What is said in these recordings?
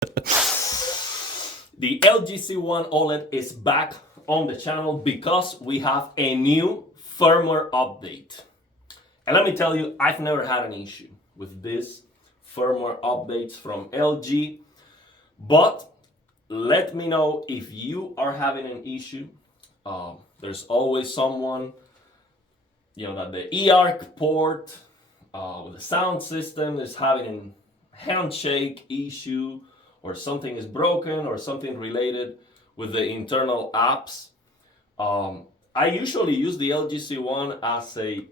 The LG C1 OLED is back on the channel because we have a new firmware update. And let me tell you, I've never had an issue with this firmware updates from LG, but let me know if you are having an issue. There's always someone, that the eARC port with the sound system is having a handshake issue, or something is broken, or something related with the internal apps. I usually use the LG C1 as a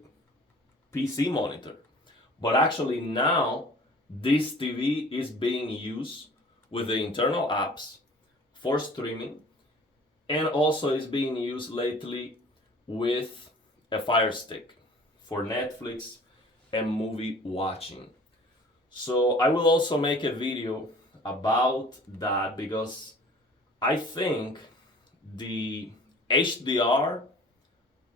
PC monitor, but actually now this TV is being used with the internal apps for streaming, and also is being used lately with a Fire Stick for Netflix and movie watching. So I will also make a video about that because I think the HDR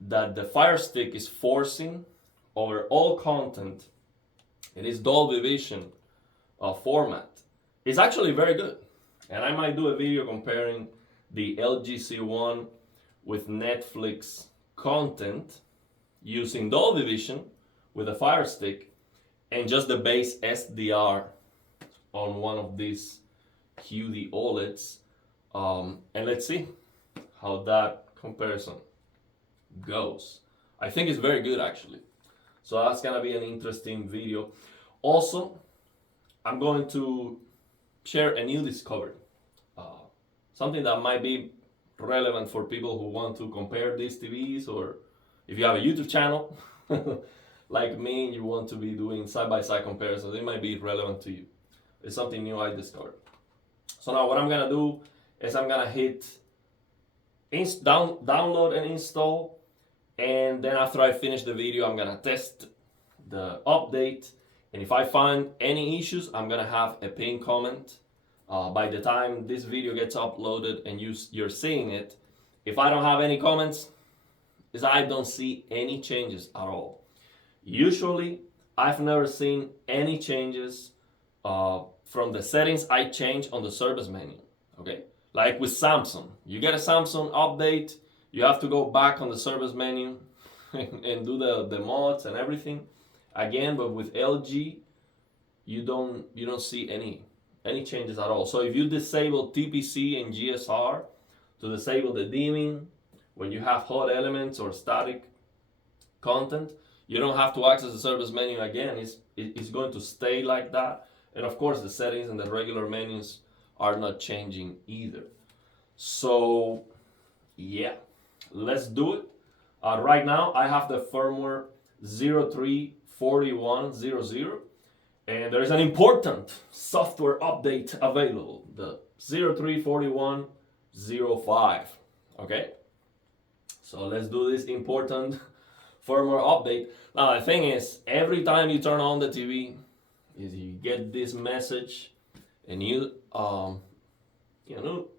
that the Fire Stick is forcing over all content in its Dolby Vision format is actually very good. And I might do a video comparing the LG C1 with Netflix content using Dolby Vision with a Fire Stick and just the base SDR on one of these QD OLEDs. And let's see how that comparison goes. I think it's very good actually. So that's gonna be an interesting video. Also, I'm going to share a new discovery. Something that might be relevant for people who want to compare these TVs, or if you have a YouTube channel like me and you want to be doing side-by-side comparisons, it might be relevant to you. It's something new I discovered. So now what I'm gonna do is I'm gonna hit download and install, and then after I finish the video I'm gonna test the update, and if I find any issues I'm gonna have a pinned comment. By the time this video gets uploaded and you're seeing it, if I don't have any comments, is I don't see any changes at all. Usually I've never seen any changes from the settings I change on the service menu. Okay, like with Samsung, you get a Samsung update, you have to go back on the service menu and do the mods and everything again. But with LG, you don't see any changes at all. So if you disable TPC and GSR to disable the dimming when you have hot elements or static content, you don't have to access the service menu again. It's going to stay like that. And of course the settings and the regular menus are not changing either. So yeah, let's do it. Right now I have the firmware 034100, and there is an important software update available, the 034105. Okay, so let's do this important firmware update. Now the thing is, every time you turn on the TV, you get this message, a new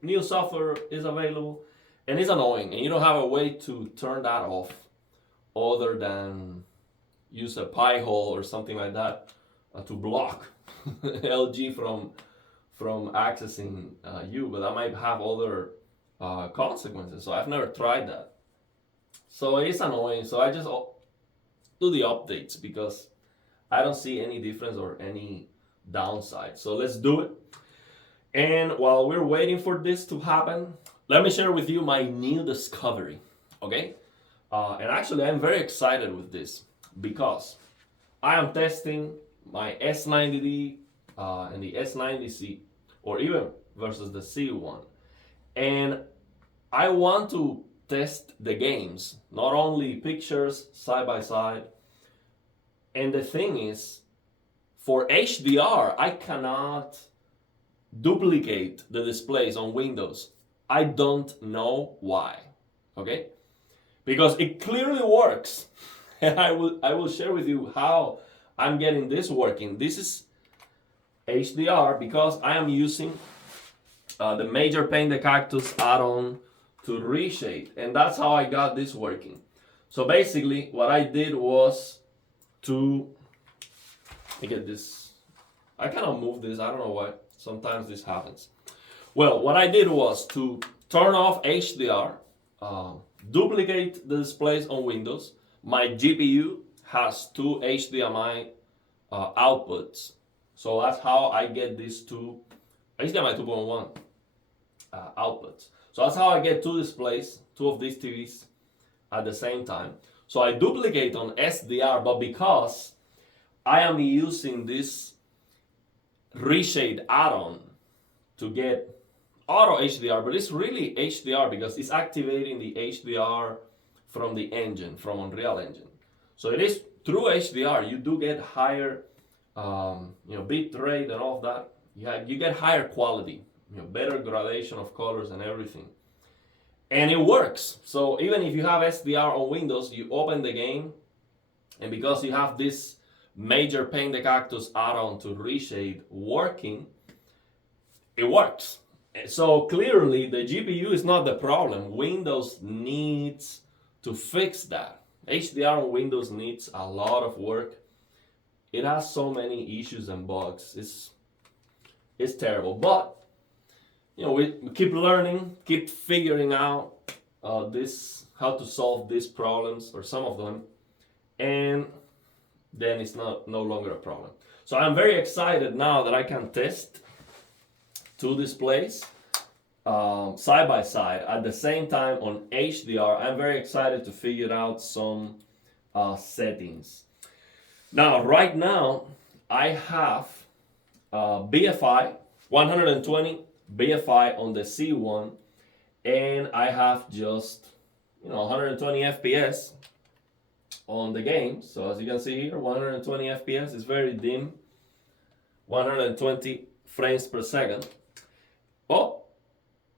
new software is available, and it's annoying, and you don't have a way to turn that off other than use a pie hole or something like that to block LG from accessing you. But that might have other consequences, so I've never tried that. So it's annoying, so I just do the updates because I don't see any difference or any downside. So let's do it. And while we're waiting for this to happen, let me share with you my new discovery. Okay, and actually I'm very excited with this because I am testing my S90D and the S90C, or even versus the C1, and I want to test the games, not only pictures side by side. And the thing is, for HDR I cannot duplicate the displays on Windows. I don't know why. Okay, because it clearly works. And I will share with you how I'm getting this working. This is HDR because I am using the Major Paint the Cactus add-on to reshade, and that's how I got this working. So basically what I did was to get this, I cannot move this, I don't know why. sometimes this happens. Well, what I did was to turn off HDR, duplicate the displays on Windows. My GPU has two HDMI outputs. So that's how I get these two HDMI 2.1 outputs. So that's how I get two displays, two of these TVs at the same time. So I duplicate on SDR, but because I am using this reshade add-on to get auto HDR, but it's really HDR because it's activating the HDR from the engine, from Unreal Engine. So it is through HDR, you do get higher bit rate and all of that. You get higher quality, better gradation of colors and everything. And it works. So even if you have SDR on Windows, you open the game, and because you have this major Paint the Cactus add-on to reshade working, it works. So clearly the GPU is not the problem. Windows needs to fix that. HDR on Windows needs a lot of work. It has so many issues and bugs. It's terrible. But we keep learning, keep figuring out how to solve these problems, or some of them, and then it's no longer a problem. So I'm very excited now that I can test two displays side by side at the same time on HDR. I'm very excited to figure out some settings. Now, right now, I have BFI 120 BFI on the C1, and I have just 120 FPS on the game. So as you can see here, 120 FPS is very dim, 120 frames per second. Oh,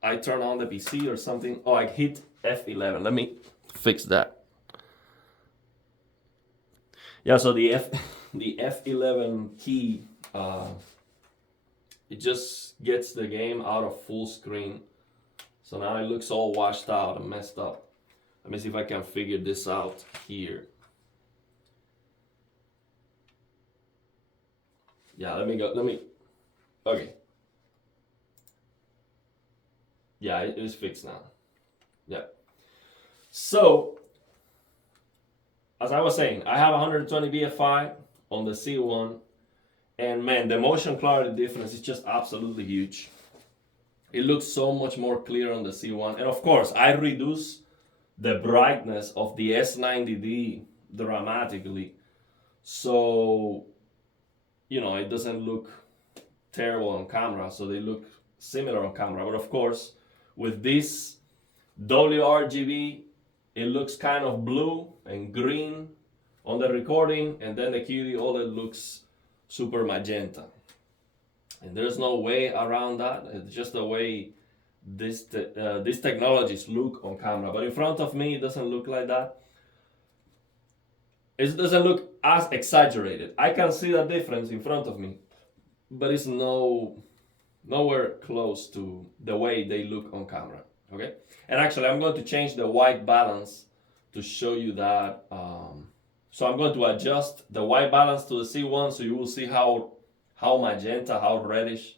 I turn on the PC or something. Oh, I hit F11. Let me fix that. Yeah, so the F11 key, it just gets the game out of full screen. So now it looks all washed out and messed up. Let me see if I can figure this out here. Yeah, okay. Yeah, it is fixed now. Yeah. So, as I was saying, I have 120 BFI on the C1, and man, the motion clarity difference is just absolutely huge. It looks so much more clear on the C1, and of course, I reduce the brightness of the S90D dramatically, so it doesn't look terrible on camera. So they look similar on camera, but of course, with this WRGB, it looks kind of blue and green on the recording, and then the QD OLED looks super magenta. And there's no way around that. It's just the way these technologies look on camera. But in front of me, it doesn't look like that. It doesn't look as exaggerated. I can see the difference in front of me, but it's nowhere close to the way they look on camera. Okay, and actually I'm going to change the white balance to show you that. So I'm going to adjust the white balance to the C1, so you will see how magenta, how reddish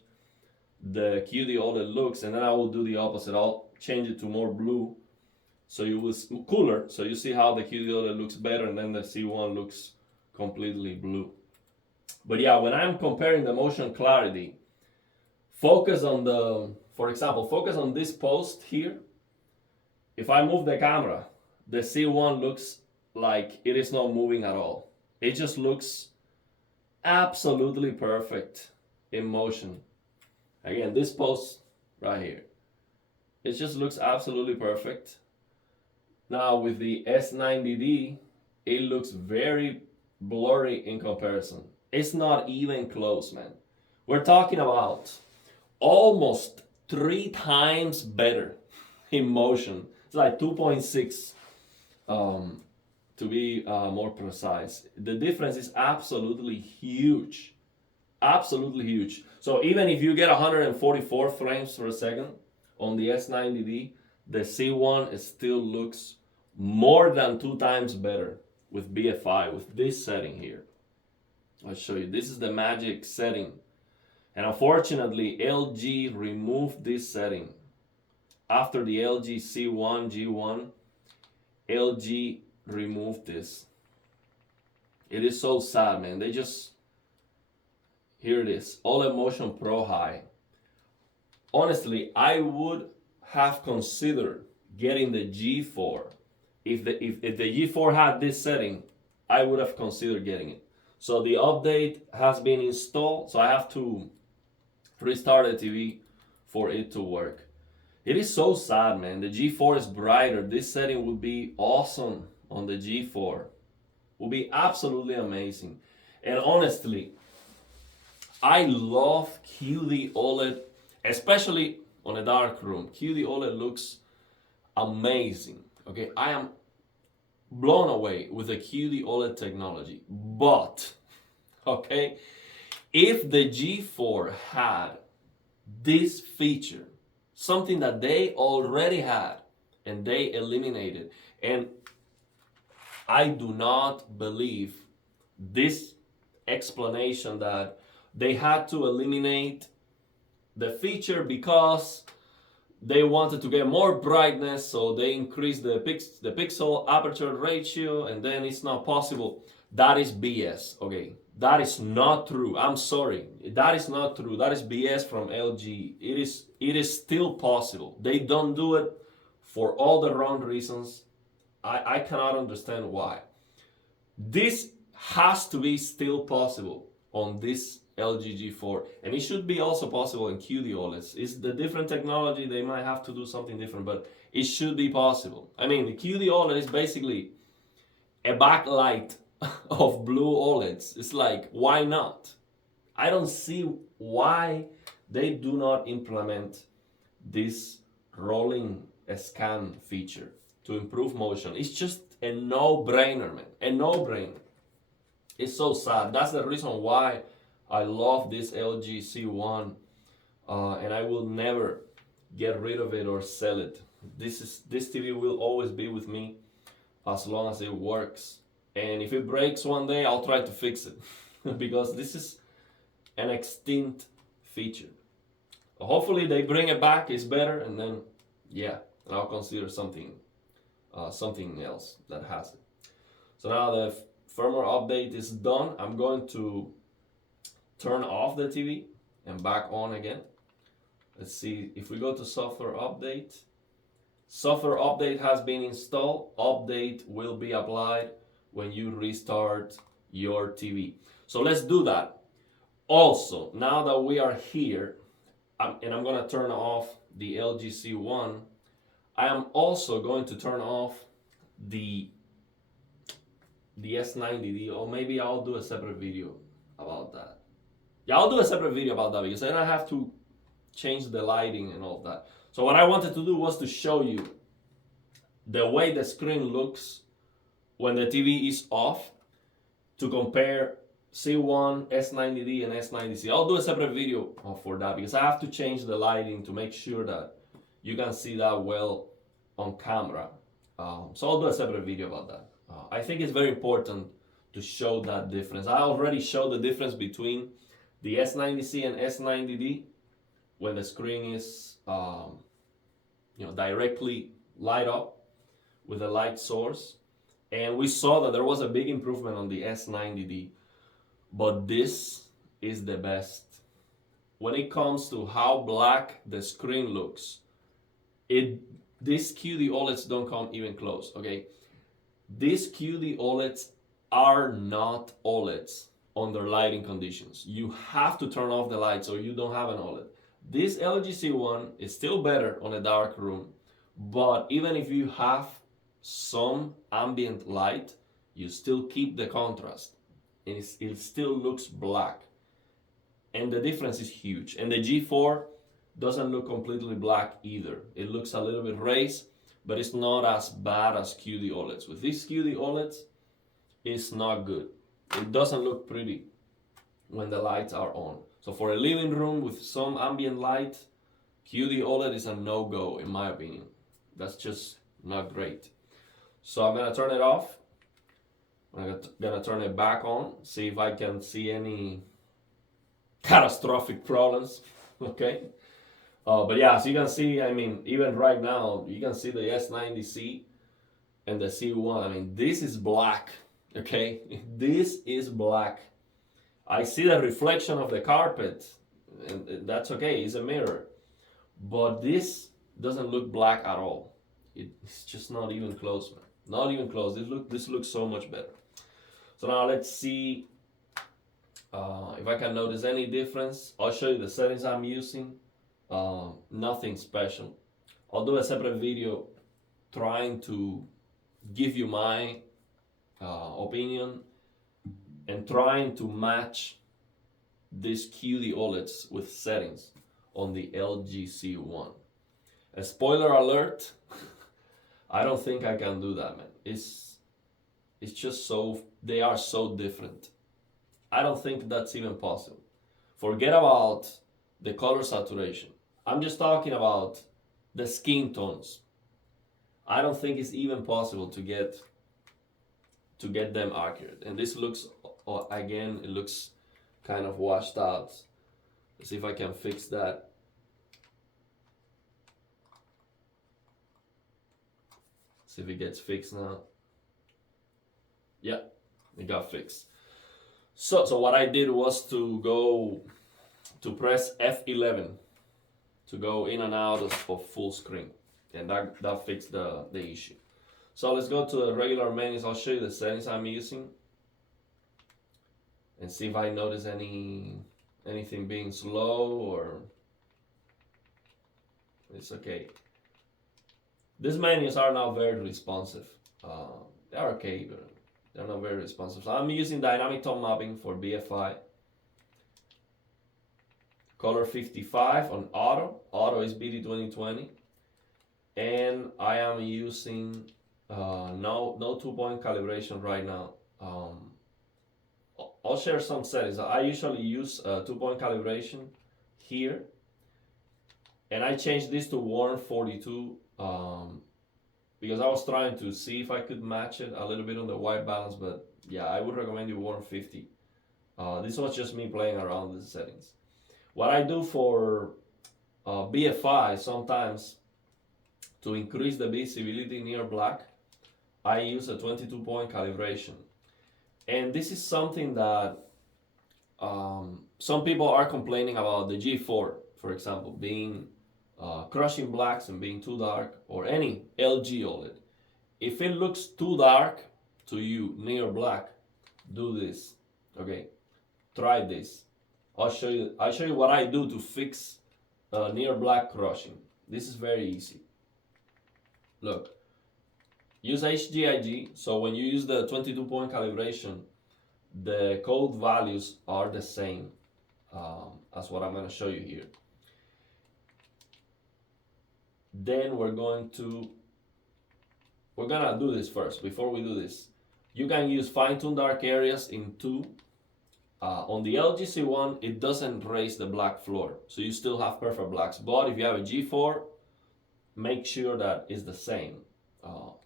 the QD OLED looks, and then I will do the opposite. I'll change it to more blue, so you will cooler. So you see how the QD OLED looks better, and then the C1 looks completely blue. But yeah, when I'm comparing the motion clarity, focus on focus on this post here. If I move the camera, the C1 looks like it is not moving at all. It just looks absolutely perfect in motion. Again, this post right here, it just looks absolutely perfect. Now with the S90D, it looks very blurry in comparison. It's not even close, man. We're talking about almost 3 times better in motion. It's like 2.6 to be more precise. The difference is absolutely huge. Absolutely huge. So even if you get 144 frames per second on the S90D, the C1 still looks more than 2 times better with BFI, with this setting here. I'll show you. This is the magic setting. And unfortunately, LG removed this setting. After the LG C1 G1, LG removed this. It is so sad, man. They just, here it is, OLED Motion Pro High. Honestly, I would have considered getting the G4. If the G4 had this setting, I would have considered getting it. So the update has been installed, so I have to restart the TV for it to work. It is so sad, man. The G4 is brighter. This setting would be awesome on the G4. Would be absolutely amazing. And honestly, I love QD OLED, especially on a dark room. QD OLED looks amazing. Okay, I am blown away with the QD OLED technology. But, okay, if the G4 had this feature, something that they already had and they eliminated, and I do not believe this explanation that they had to eliminate the feature because they wanted to get more brightness, so they increased the pixel aperture ratio, and then it's not possible. That is BS, okay? That is not true. I'm sorry. That is not true. That is BS from LG. It is still possible. They don't do it for all the wrong reasons. I cannot understand why. This has to be still possible on this LG G4, and it should be also possible in QD OLEDs. It's the different technology, they might have to do something different, but it should be possible. I mean, the QD OLED is basically a backlight of blue OLEDs. It's like, why not? I don't see why they do not implement this rolling scan feature to improve motion. It's just a no-brainer, man. A no-brainer. It's so sad. That's the reason why I love this LG C1, and I will never get rid of it or sell it. This TV will always be with me as long as it works. And if it breaks one day, I'll try to fix it because this is an extinct feature. Hopefully they bring it back, it's better, and then yeah, I'll consider something else that has it. So now the firmware update is done. I'm going to turn off the TV and back on again. Let's see if we go to software update. Software update has been installed. Update will be applied when you restart your TV. So let's do that. Also, now that we are here, and I'm gonna turn off the LG C1, I am also going to turn off the S90D, or maybe I'll do a separate video about that. Yeah, I'll do a separate video about that because then I have to change the lighting and all that. So what I wanted to do was to show you the way the screen looks when the TV is off to compare C1, S90D, and S90C. I'll do a separate video for that because I have to change the lighting to make sure that you can see that well on camera. So I'll do a separate video about that. I think it's very important to show that difference. I already showed the difference between the S90C and S90D when the screen is directly light up with a light source, and we saw that there was a big improvement on the S90D, but this is the best. When it comes to how black the screen looks, these QD OLEDs don't come even close, okay? These QD OLEDs are not OLEDs under lighting conditions. You have to turn off the lights or you don't have an OLED. This LG C1 is still better on a dark room, but even if you have some ambient light, you still keep the contrast. And it still looks black. And the difference is huge. And the G4 doesn't look completely black either. It looks a little bit raised, but it's not as bad as QD OLEDs. With these QD OLEDs, it's not good. It doesn't look pretty when the lights are on. So for a living room with some ambient light, QD OLED is a no-go in my opinion. That's just not great. So I'm gonna turn it off. I'm gonna turn it back on, see if I can see any catastrophic problems. Okay. But yeah, as you can see, I mean, even right now, you can see the S90C and the C1. I mean, this is black. Okay, this is black. I see the reflection of the carpet, and that's okay. It's a mirror, but this doesn't look black at all. It's just not even close, man. Not even close. This looks so much better. So now let's see if I can notice any difference. I'll show you the settings I'm using. Nothing special. I'll do a separate video trying to give you my opinion and trying to match these QD OLEDs with settings on the LG C1. A spoiler alert, I don't think I can do that, man. It's just so, they are so different. I don't think that's even possible. Forget about the color saturation. I'm just talking about the skin tones. I don't think it's even possible to get them accurate. And this looks, again, it looks kind of washed out. Let's see if I can fix that. See if it gets fixed now. Yeah, it got fixed. So what I did was to press F11 to go in and out of full screen, and that fixed the issue. So let's go to the regular menus. I'll show you the settings I'm using and see if I notice anything being slow or it's okay. These menus are now very responsive. They're okay, but they're not very responsive. So I'm using dynamic tone mapping for BFI. Color 55 on auto. Auto is BD 2020. And I am using no 2-point calibration right now. I'll share some settings. I usually use 2-point calibration here. And I changed this to warm 42 because I was trying to see if I could match it a little bit on the white balance, but yeah, I would recommend you warm 50. This was just me playing around with the settings. What I do for BFI sometimes to increase the visibility near black, I use a 22-point calibration. And this is something that some people are complaining about the G4, for example, being crushing blacks and being too dark, or any LG OLED. If it looks too dark to you near black, do this. Okay, try this. I'll show you what I do to fix near black crushing. This is very easy. Look, use HGIG. So when you use the 22-point calibration, the code values are the same as what I'm going to show you here. Then we're gonna do this first. Before we do this, you can use fine-tune dark areas in 2. On the LG C1, it doesn't raise the black floor, so you still have perfect blacks. But if you have a G4, make sure that it's the same.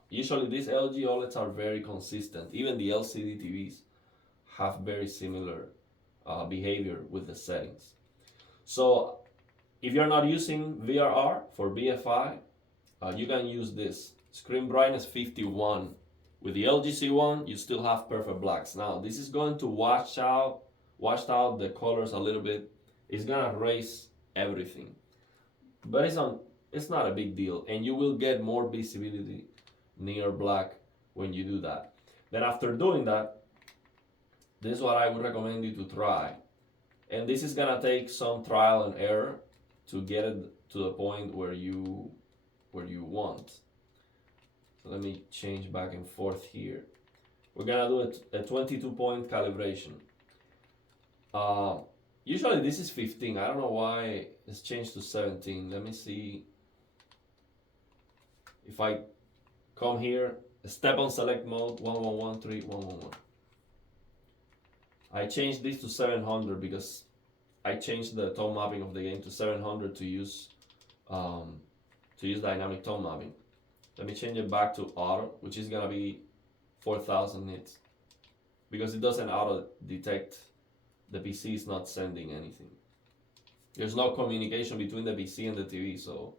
Usually these LG OLEDs are very consistent. Even the LCD TVs have very similar behavior with the settings. So if you're not using VRR for BFI, you can use this. Screen brightness 51. With the LG C1, you still have perfect blacks. Now, this is going to wash out the colors a little bit. It's gonna erase everything. But it's not a big deal, and you will get more visibility near black when you do that. Then after doing that, this is what I would recommend you to try. And this is gonna take some trial and error to get it to the point where you want. So let me change back and forth here. We're gonna do a 22-point calibration. Usually this is 15. I don't know why it's changed to 17. Let me see. If I come here, step on select mode, 1113, 111. I changed this to 700 because I changed the tone mapping of the game to 700 to use dynamic tone mapping. Let me change it back to auto, which is gonna be 4000 nits, because it doesn't auto detect the PC is not sending anything. There's no communication between the PC and the TV, so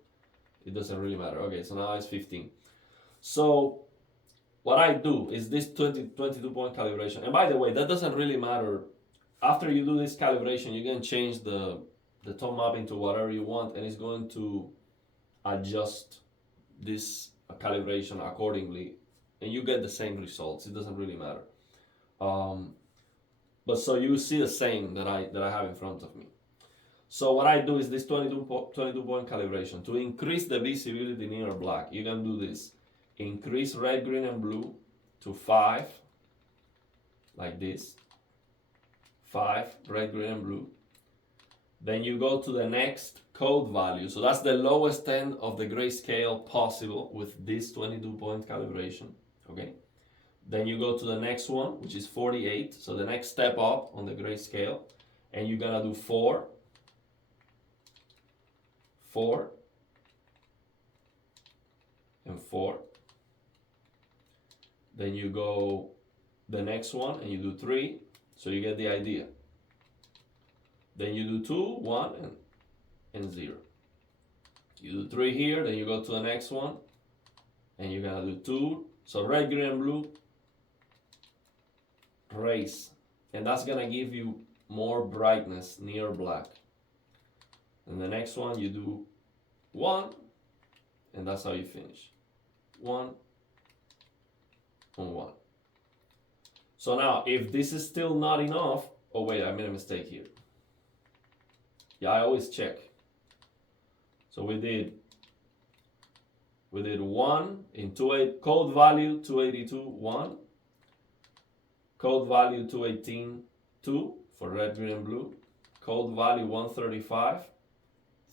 it doesn't really matter. Okay, so now it's 15. So what I do is this 22-point calibration. And by the way, that doesn't really matter. After you do this calibration, you can change the tone mapping to whatever you want, and it's going to adjust this calibration accordingly, and you get the same results. It doesn't really matter. But so you see the same that I have in front of me. So what I do is this 22-point calibration. To increase the visibility near black, you can do this. Increase red, green, and blue to 5, like this. 5, red, green, and blue. Then you go to the next code value. So that's the lowest end of the grayscale possible with this 22-point calibration. Okay. Then you go to the next one, which is 48. So the next step up on the grayscale, and you're gonna do 4, 4, and 4. Then you go the next one and you do 3. So you get the idea. Then you do 2, 1, and 0. You do 3 here, then you go to the next one, and you're gonna do 2. So red, green, and blue, raise. And that's gonna give you more brightness near black. And the next one you do 1, and that's how you finish. 1 and 1. So now, if this is still not enough, oh wait, I made a mistake here. Yeah, I always check. So we did 1 in code value 282, 1. Code value 218, 2 for red, green, and blue. Code value 135,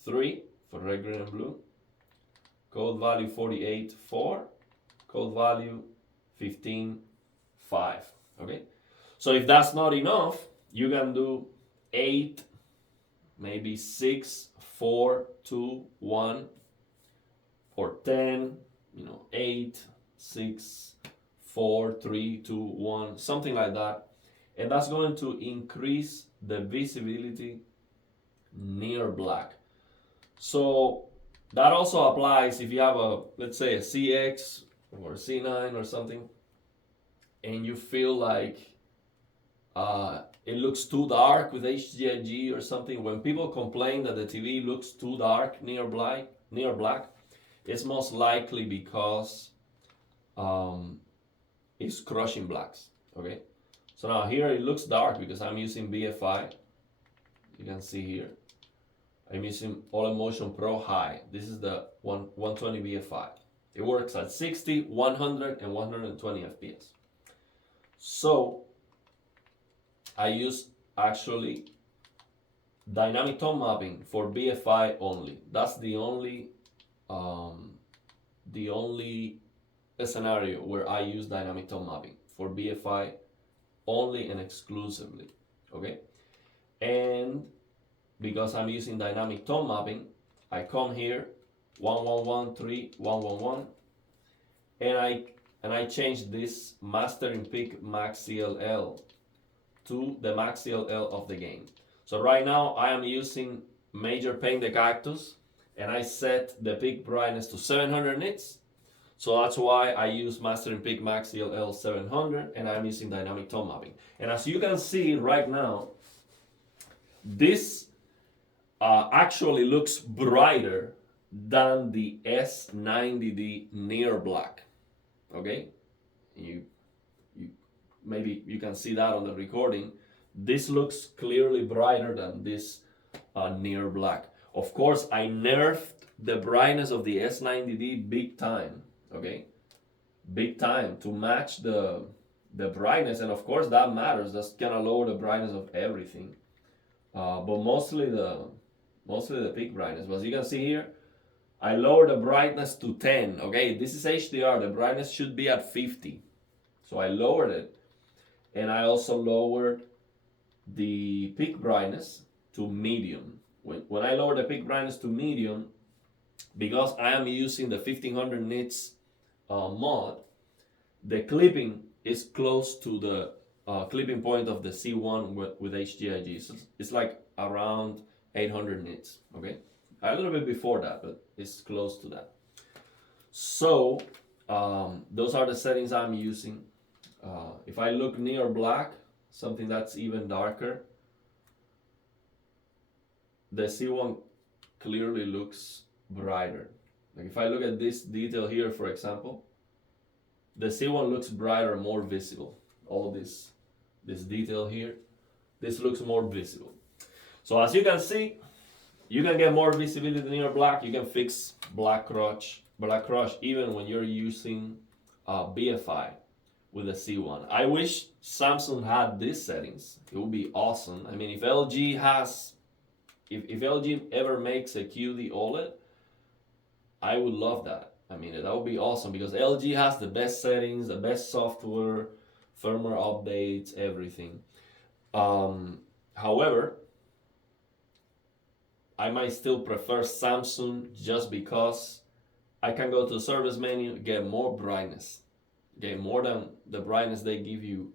3 for red, green, and blue. Code value 48, 4. Code value 15, 5. Okay? So if that's not enough, you can do 8, maybe 6, 4, 2, 1, or 10, 8, 6, 4, 3, 2, 1, something like that. And that's going to increase the visibility near black. So that also applies if you have let's say a CX or a C9 or something, and you feel like it looks too dark with HGIG or something. When people complain that the TV looks too dark near black, it's most likely because it's crushing blacks. Okay, so now here it looks dark because I'm using BFI. You can see here I'm using All Emotion Pro High. This is the 120 BFI. It works at 60, 100, and 120 FPS. So I use actually dynamic tone mapping for BFI only. That's the only scenario where I use dynamic tone mapping, for BFI only and exclusively. Okay, and because I'm using dynamic tone mapping, I come here 1113 111, and I change this mastering peak max CLL to the max CLL of the game. So right now I am using Major Paint the Cactus, and I set the peak brightness to 700 nits. So that's why I use mastering peak max CLL 700, and I'm using dynamic tone mapping. And as you can see right now, this actually looks brighter than the S90D near black. Okay, maybe you can see that on the recording. This looks clearly brighter than this near black. Of course, I nerfed the brightness of the S90D big time. Okay, big time, to match the brightness, and of course that matters. That's gonna lower the brightness of everything, but mostly the peak brightness. But as you can see here, I lowered the brightness to 10. Okay, this is HDR. The brightness should be at 50, so I lowered it, and I also lowered the peak brightness to medium. When I lower the peak brightness to medium, because I am using the 1500 nits mod, the clipping is close to the clipping point of the C1 with HGIG. So it's like around 800 nits, okay? A little bit before that, but it's close to that. So those are the settings I'm using. If I look near black, something that's even darker, the C1 clearly looks brighter. Like if I look at this detail here, for example, the C1 looks brighter, more visible. All this detail here, this looks more visible. So as you can see, you can get more visibility near black. You can fix black crotch even when you're using BFI with a C1. I wish Samsung had these settings. It would be awesome. I mean, if LG has, if LG ever makes a QD OLED, I would love that. I mean, that would be awesome because LG has the best settings, the best software, firmware updates, everything. However, I might still prefer Samsung just because I can go to the service menu, get more brightness, get more than the brightness they give you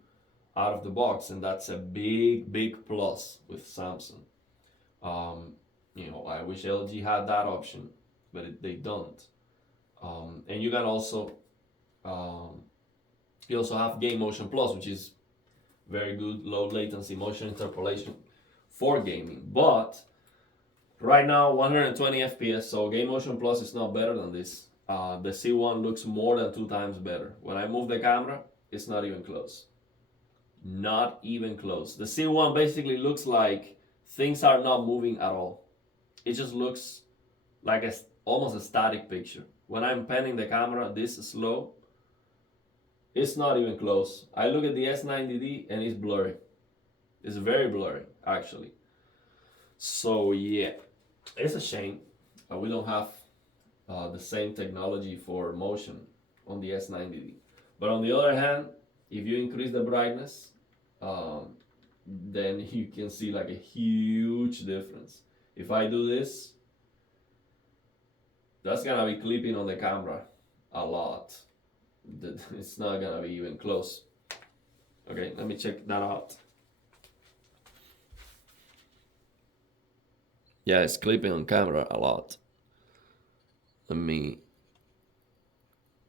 out of the box, and that's a big plus with Samsung. You know, I wish LG had that option, but they don't. And you can also you also have Game Motion Plus, which is very good low latency motion interpolation for gaming. But right now 120 FPS, so Game Motion Plus is not better than this. The C1 looks more than 2 times better. When I move the camera, it's not even close. Not even close. The C1 basically looks like things are not moving at all. It just looks like almost a static picture. When I'm panning the camera this slow, it's not even close. I look at the S90D and it's blurry. It's very blurry, actually. So yeah, it's a shame we don't have the same technology for motion on the S90D. But on the other hand, if you increase the brightness, then you can see like a huge difference. If I do this, that's gonna be clipping on the camera a lot. It's not gonna be even close. Okay, let me check that out. Yeah, it's clipping on camera a lot. Let me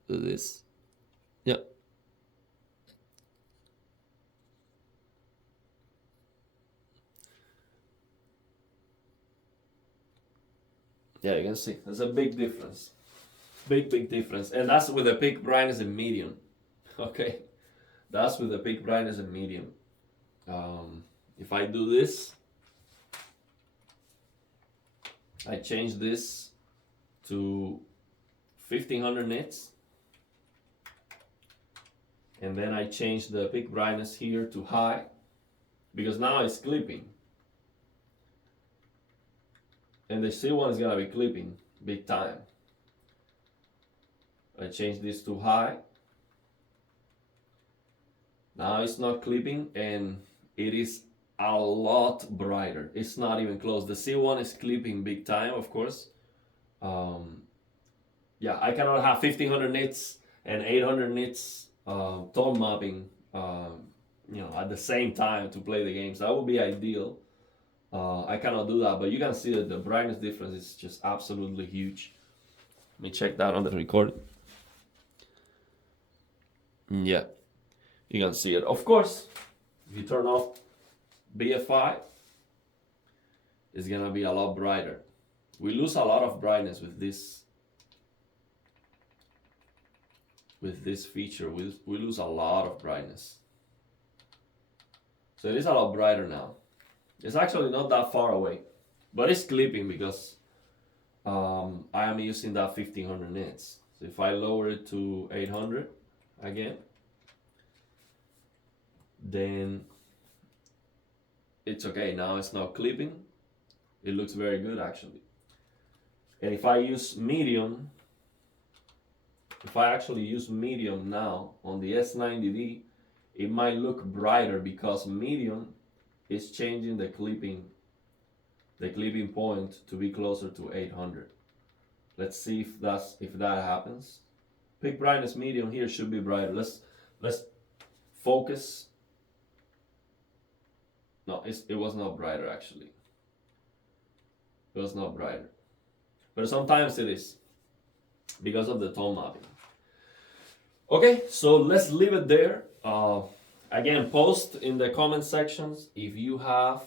do this. Yeah. Yeah, you can see there's a big difference. Big difference. And that's with the peak brightness in medium. Okay, that's with the peak brightness in medium. If I do this, I change this to 1500 nits, and then I change the peak brightness here to high, because now it's clipping, and the C1 is gonna be clipping big time. I change this to high. Now it's not clipping and it is a lot brighter. It's not even close. The C1 is clipping big time, of course. Yeah, I cannot have 1500 nits and 800 nits tone mapping you know, at the same time to play the games. That would be ideal. I cannot do that, but you can see that the brightness difference is just absolutely huge. Let me check that on the recording. Yeah, you can see it. Of course, if you turn off BFI, it's gonna be a lot brighter. We lose a lot of brightness with this feature. We lose a lot of brightness. So it is a lot brighter now. It's actually not that far away, but it's clipping because I am using that 1500 nits. So if I lower it to 800 again, then it's okay. Now it's not clipping. It looks very good actually. And if I use medium, if I actually use medium now on the S90D, it might look brighter because medium is changing the clipping point to be closer to 800. Let's see if that happens. Peak brightness medium here should be brighter. Let's focus No, it was not brighter actually. It was not brighter. But sometimes it is because of the tone mapping. Okay, so let's leave it there. Again, post in the comment sections if you have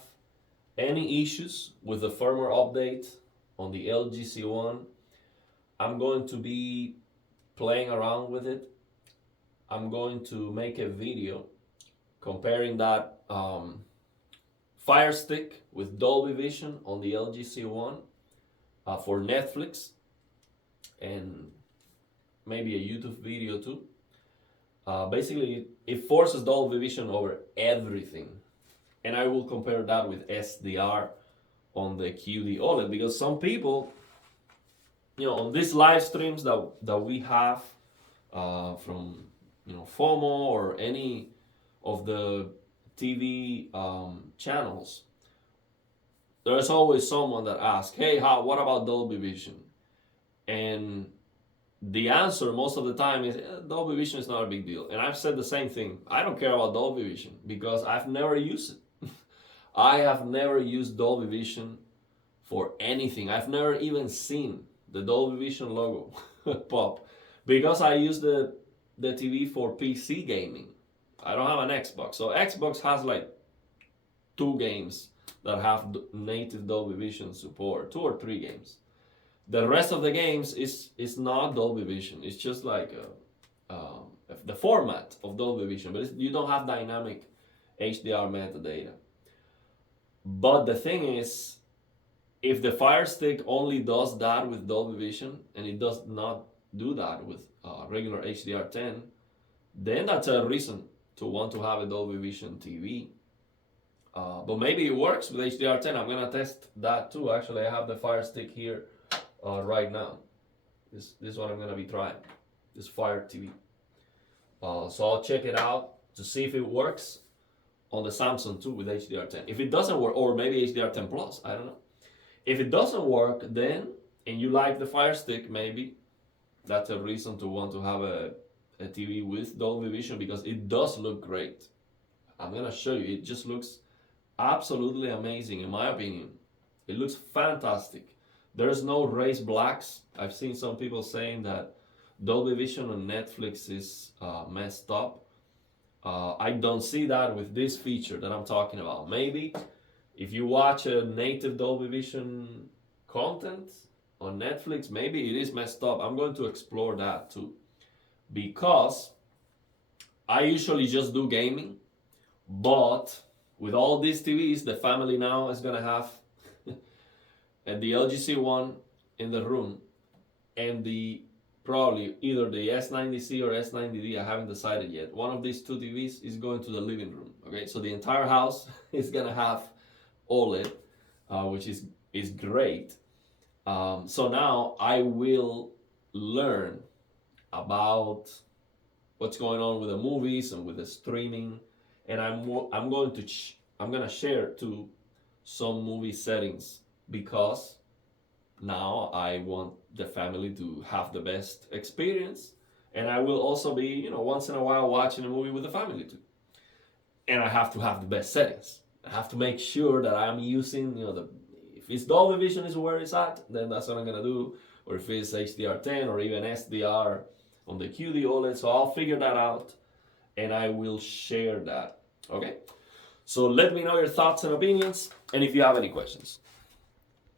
any issues with the firmware update on the LG C1. I'm going to be playing around with it. I'm going to make a video comparing that Fire Stick with Dolby Vision on the LG C1 for Netflix, and maybe a YouTube video too. Basically, it forces Dolby Vision over everything, and I will compare that with SDR on the QD OLED, because some people, on these live streams that we have from FOMO or any of the TV channels, there's always someone that asks, "Hey, what about Dolby Vision?" And the answer most of the time is Dolby Vision is not a big deal. And I've said the same thing. I don't care about Dolby Vision because I've never used it. I have never used Dolby Vision for anything. I've never even seen the Dolby Vision logo pop because I use the TV for PC gaming. I don't have an Xbox. So Xbox has like 2 games that have native Dolby Vision support, 2 or 3 games. The rest of the games is not Dolby Vision. It's just like the format of Dolby Vision, but you don't have dynamic HDR metadata. But the thing is, if the Fire Stick only does that with Dolby Vision and it does not do that with regular HDR10, then that's a reason to want to have a Dolby Vision TV. But maybe it works with HDR10. I'm gonna test that too. Actually, I have the Fire Stick here right now. This is what I'm gonna be trying. This Fire TV. So I'll check it out to see if it works on the Samsung too with HDR10. If it doesn't work, or maybe HDR10 Plus, I don't know. If it doesn't work, then, and you like the Fire Stick, maybe that's a reason to want to have a TV with Dolby Vision, because it does look great. I'm gonna show you. It just looks absolutely amazing in my opinion. It looks fantastic. There's no raised blacks. I've seen some people saying that Dolby Vision on Netflix is messed up. I don't see that with this feature that I'm talking about. Maybe if you watch a native Dolby Vision content on Netflix, maybe it is messed up. I'm going to explore that too, because I usually just do gaming, but with all these TVs, the family now is gonna have the LG C1 in the room, and probably either the S90C or S90D, I haven't decided yet. One of these 2 TVs is going to the living room. Okay, so the entire house is gonna have OLED, which is great. So now I will learn about what's going on with the movies and with the streaming, and I'm gonna share too some movie settings, because now I want the family to have the best experience, and I will also be, once in a while watching a movie with the family too. And I have to have the best settings. I have to make sure that I'm using, if it's Dolby Vision is where it's at, then that's what I'm gonna do. Or if it's HDR10 or even SDR on the QD OLED. So I'll figure that out and I will share that. Okay? So let me know your thoughts and opinions, and if you have any questions.